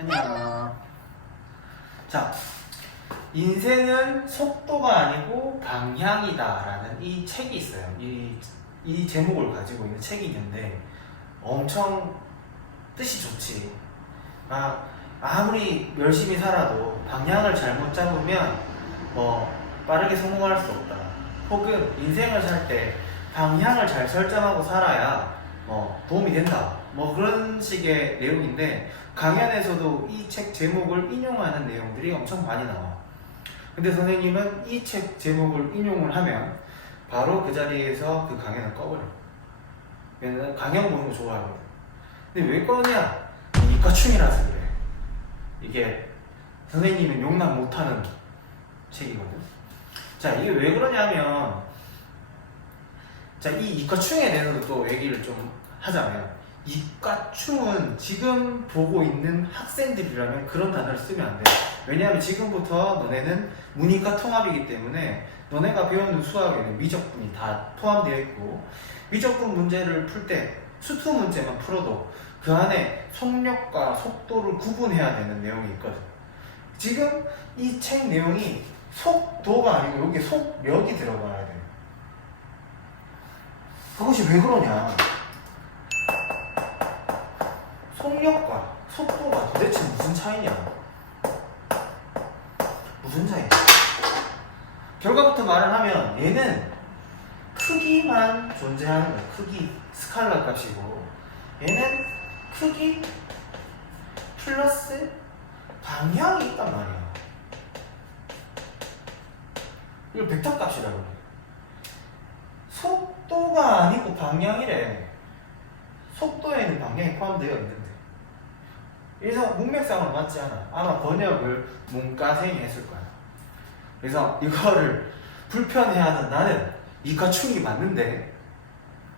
안녕. 자, 인생은 속도가 아니고 방향이다라는 이 책이 있어요. 이, 이 제목을 가지고 있는 책이 있는데 엄청 뜻이 좋지. 아, 아무리 열심히 살아도 방향을 잘못 잡으면 뭐 빠르게 성공할 수 없다. 혹은 인생을 살 때 방향을 잘 설정하고 살아야 어, 도움이 된다. 뭐 그런 식의 내용인데 강연에서도 이 책 제목을 인용하는 내용들이 엄청 많이 나와. 근데 선생님은 이 책 제목을 인용을 하면 바로 그 자리에서 그 강연을 꺼버려. 왜냐면 강연 보는 거 좋아하거든. 근데 왜 꺼냐? 이과충이라서 그래. 이게 선생님은 용납 못하는 책이거든. 자, 이게 왜 그러냐면, 자, 이 이과충에 대해서도 또 얘기를 좀 하자면, 이과충은 지금 보고 있는 학생들이라면 그런 단어를 쓰면 안 돼. 왜냐하면 지금부터 너네는 문이과 통합이기 때문에 너네가 배우는 수학에는 미적분이 다 포함되어 있고, 미적분 문제를 풀 때 수투 문제만 풀어도 그 안에 속력과 속도를 구분해야 되는 내용이 있거든. 지금 이 책 내용이 속도가 아니고 여기 속력이 들어가야 돼. 그것이 왜 그러냐? 속력과 속도가 도대체 무슨 차이냐? 무슨 차이냐? 결과부터 말을 하면 얘는 크기만 존재하는 거야. 크기, 스칼라 값이고 얘는 크기 플러스 방향이 있단 말이야. 이걸 벡터 값이라고 그래. 속도가 아니고 방향이래. 속도에는 방향이 포함되어 있는데. 그래서 문맥상으로 맞지 않아. 아마 번역을 문과생이 했을 거야. 그래서 이거를 불편해하는 나는 이과충이 맞는데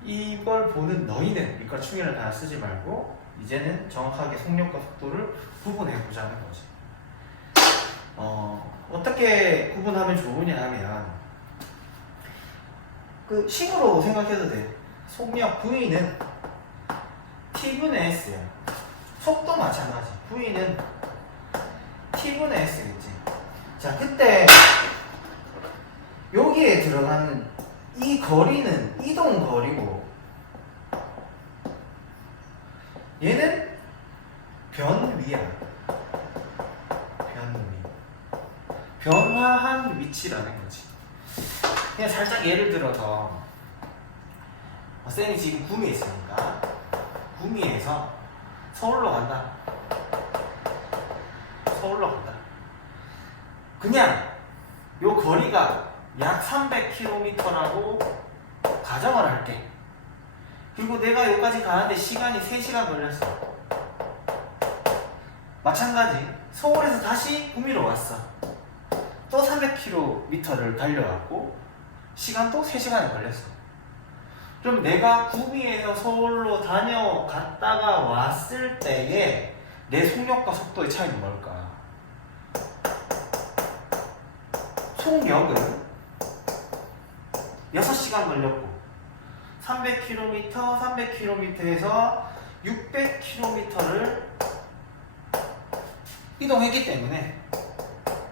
이걸 보는 너희는 이과충이라는 단어 쓰지 말고 이제는 정확하게 속력과 속도를 구분해 보자는 거지. 어, 어떻게 구분하면 좋으냐 하면 그 식으로 생각해도 돼. 속력 V는 T분의 S야. 속도 마찬가지. V는 T분의 S겠지. 자, 그때 여기에 들어가는 이 거리는 이동 거리고 얘는 변위야. 변위. 변화한 위치라는 거지. 그냥 살짝 예를 들어서 어, 쌤이 지금 구미에 있으니까 구미에서 서울로 간다. 서울로 간다. 그냥 요 거리가 약 300km라고 가정을 할게. 그리고 내가 여기까지 가는데 시간이 3시간 걸렸어. 마찬가지. 서울에서 다시 구미로 왔어. 또 300km를 달려왔고 시간 또 3시간이 걸렸어. 그럼 내가 구미에서 서울로 다녀갔다가 왔을 때에 내 속력과 속도의 차이는 뭘까? 속력은 6시간 걸렸고 300km, 300km에서 600km를 이동했기 때문에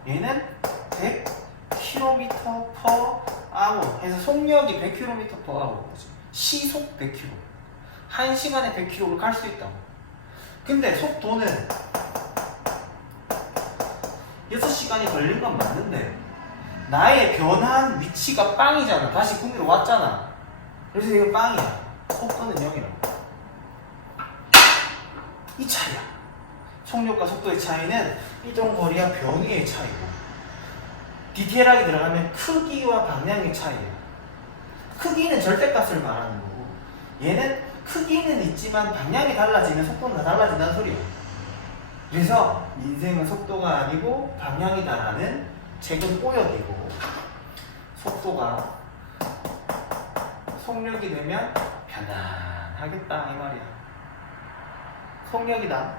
얘는 100km per hour 해서 속력이 100km per hour 시속 100km 1시간에 100km를 갈 수 있다고. 근데 속도는 6시간이 걸린 건 맞는데 나의 변한 위치가 빵이잖아. 다시 구미로 왔잖아. 그래서 이건 빵이야. 속도는 0이라고. 이 차이야. 속력과 속도의 차이는 이동 거리와 변위의 차이고 디테일하게 들어가면 크기와 방향의 차이야. 크기는 절대값을 말하는 거고 얘는 크기는 있지만 방향이 달라지면 속도는 다 달라진다는 소리야. 그래서 인생은 속도가 아니고 방향이다라는 책은 꼬여이고 속도가 속력이 되면 편안하겠다 이 말이야. 속력이다.